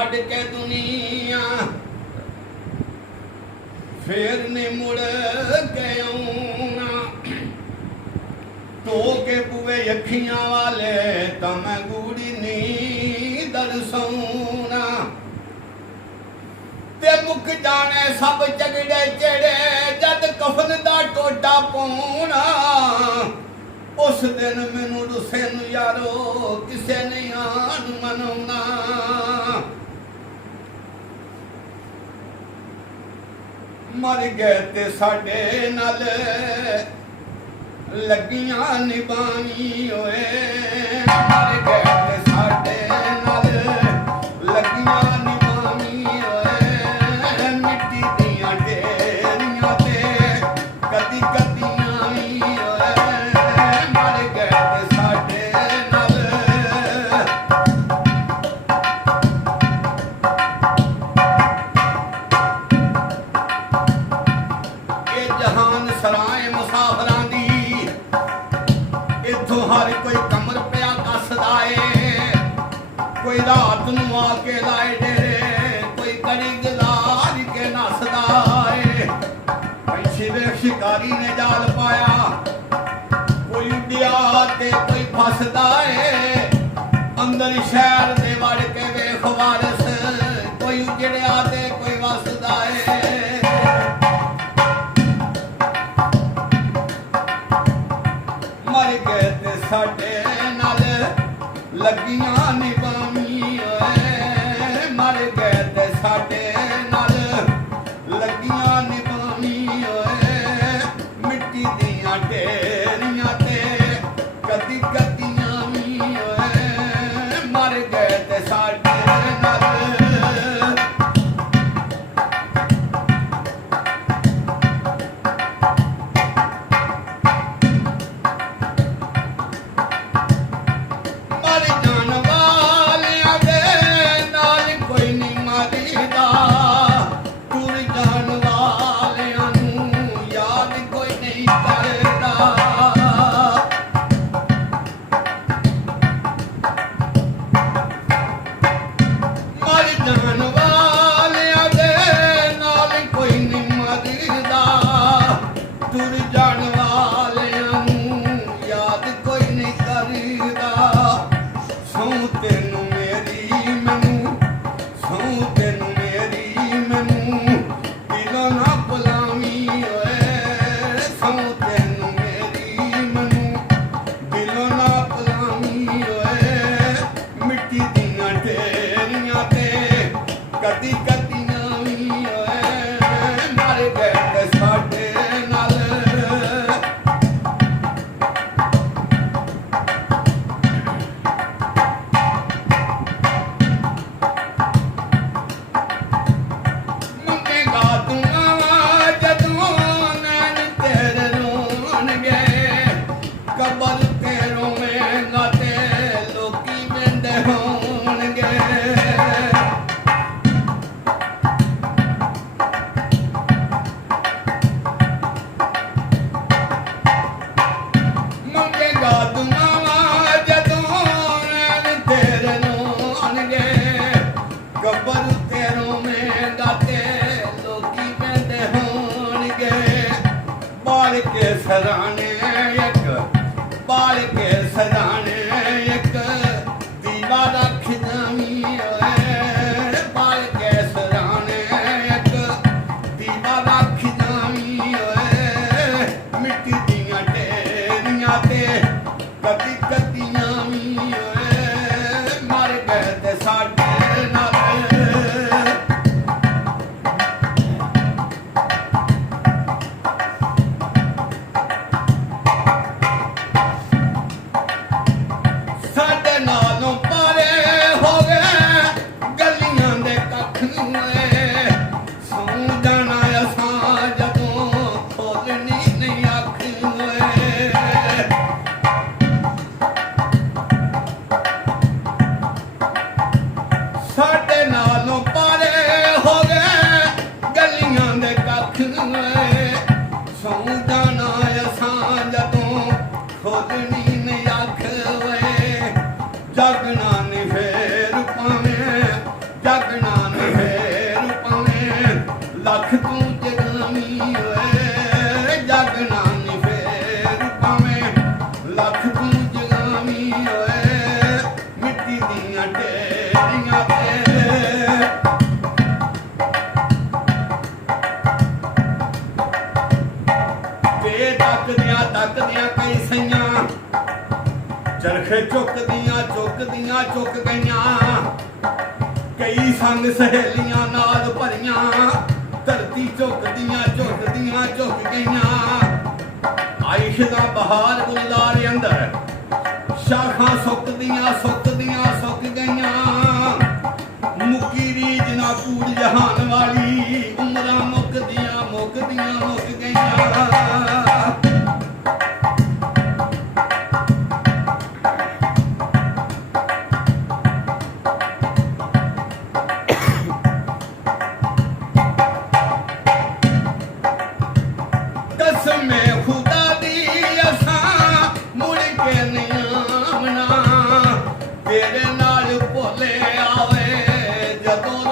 ਛੱਡ ਕੇ ਦੁਨੀਆ ਫੇਰ ਨੇ ਮੁੜ ਕੇ ਆਉਣਾ ਧੋ ਕੇ ਬੂਵੇ ਅੱਖੀਆਂ ਵਾਲੇ ਤਾਂ ਮੈਂ ਗੂੜੀ ਨੀ ਦਰਸਾਉਣਾ ਤੇ ਮੁੱਕ ਜਾਣੇ ਸਭ ਝਗੜੇ ਜਿਹੜੇ ਜਦ ਕਫਨ ਦਾ ਟੋਟਾ ਪਾਉਣਾ ਉਸ ਦਿਨ ਮੈਨੂੰ ਰੁੱਸੇ ਨੂੰ ਯਾਰੋ ਕਿਸੇ ਨੇ ਆਣ ਮਨਾਉਣਾ ਮਰ ਗਏ ਤੇ ਸਾਡੇ ਨਾਲ ਲੱਗੀਆਂ ਨਿਭਾਵੀਂ ਓਏ ਮਰ ਗਏ ਤੇ ਸਾਡੇ ਨਾਲ ਲੱਗੀਆਂ ਨਿਭਾਵੀਂ ਓਏ ਮਿੱਟੀ ਦੀਆਂ ਢੇਰੀਆਂ ਤੇ ਕਦੀ ਕਦੀਆਂ ਵੀ ਓਏ ਮਰ ਗਏ ਤੇ ਸਾਡੇ ਨਾਲ ਇਹ ਜਹਾਨ ਸਰਾਏ ਮੁਸਾਫਰਾਂ ਦੀ ਇੱਥੋਂ ਹਰ ਕੋਈ ਕਮਰ ਪਿਆ ਕੱਸਦਾ ਏ ਕੋਈ ਰਾਤ ਨੂੰ ਆ ਕੇ ਲਾਏ ਡੇਰੇ ਕੋਈ ਕੜੀ ਗੁਜ਼ਾਰ ਕੇ ਨੱਸਦਾ ਏ ਪੰਛੀ ਵੇ ਸ਼ਿਕਾਰੀ ਨੇ ਜਾਲ ਪਾਇਆ ਕੋਈ ਉੱਡਿਆ ਤੇ ਕੋਈ ਫਸਦਾ ਏ ਅੰਦਰ ਸ਼ਹਿਰ ਦੇ ਵੜ ਕੇ ਵੇਖ ਵਾਰਸ ਕੋਈ ਉਜੜਿਆ ਤੇ ਕੋਈ ਵਸਦਾ ਏ ਮਰ ਗਏ ਤੇ ਸਾਡੇ ਨਾਲ ਲੱਗੀਆਂ ਨਿਭਾਵੀਂ ਓਏ ਮਰ ਗਏ ਤੇ ਸਾਡੇ ਨਾਲ ਲੱਗੀਆਂ ਨਿਭਾਵੀਂ ਓਏ ਮਿੱਟੀ ਦੀਆਂ ਢੇਰੀਆਂ ਤੇ ਕਦੀ ਕਦੀਆਂ ਵੀ ਓਏ ਮਰ ਗਏ ਤੇ ਸਾਡੇ ਨਾਲ सराने एक बाल के सराने एक दीवा रख जामी बाल के सराने एक दीवा रख जामी मिट्टी दियां ढेरियां ते कदी कदियां भी मर गए ते साडे नाल ਜਾਗਣਾ ਨੀ ਫੇਰ ਭਾਵੇਂ ਲੱਖ ਤੂੰ ਜਗਾਵੀਂ ਓਏ ਜਾਗਣਾ ਨੀ ਫੇਰ ਭਾਵੇਂ ਲੱਖ ਤੂੰ ਜਗਾਵੀਂ ਓਏ ਮਿੱਟੀ ਦੀਆਂ ਢੇਰੀਆਂ ਤੇ ਤੱਕਦਿਆਂ ਕਈ ਸਈਆਂ ਚਰਖੇ ਚੁੱਕਦੀਆਂ ਚੁੱਕ ਗਈਆਂ ਕਈ ਸੰਗ ਸਹੇਲੀਆਂ ਨਾਲ ਭਰੀਆਂ ਧਰਤੀ ਝੁਕਦੀਆਂ ਝੁਕ ਗਈਆਂ ਆਇਸ਼ ਦਾ ਬਹਾਰ ਗੁਲਜ਼ਾਰ ਅੰਦਰ ਸ਼ਾਖਾਂ ਸੁੱਕਦੀਆਂ ਸੁੱਕ ਗਈਆਂ ਮੁੱਕੀ ਰੀਝ ਨਾ ਕੂੜ ਜਹਾਨ ਵਾਲੀ ਉਮਰਾਂ ਮੁੱਕਦੀਆਂ ਮੁੱਕ ਗਈਆਂ ਕਸਮੇ ਖੁਦਾ ਦੀ ਅਸਾਂ ਮੁੜ ਕੇ ਨਹੀਂ ਆਵਣਾ ਤੇਰੇ ਨਾਲ ਭੁੱਲੇ ਆਵੇ ਜਦੋਂ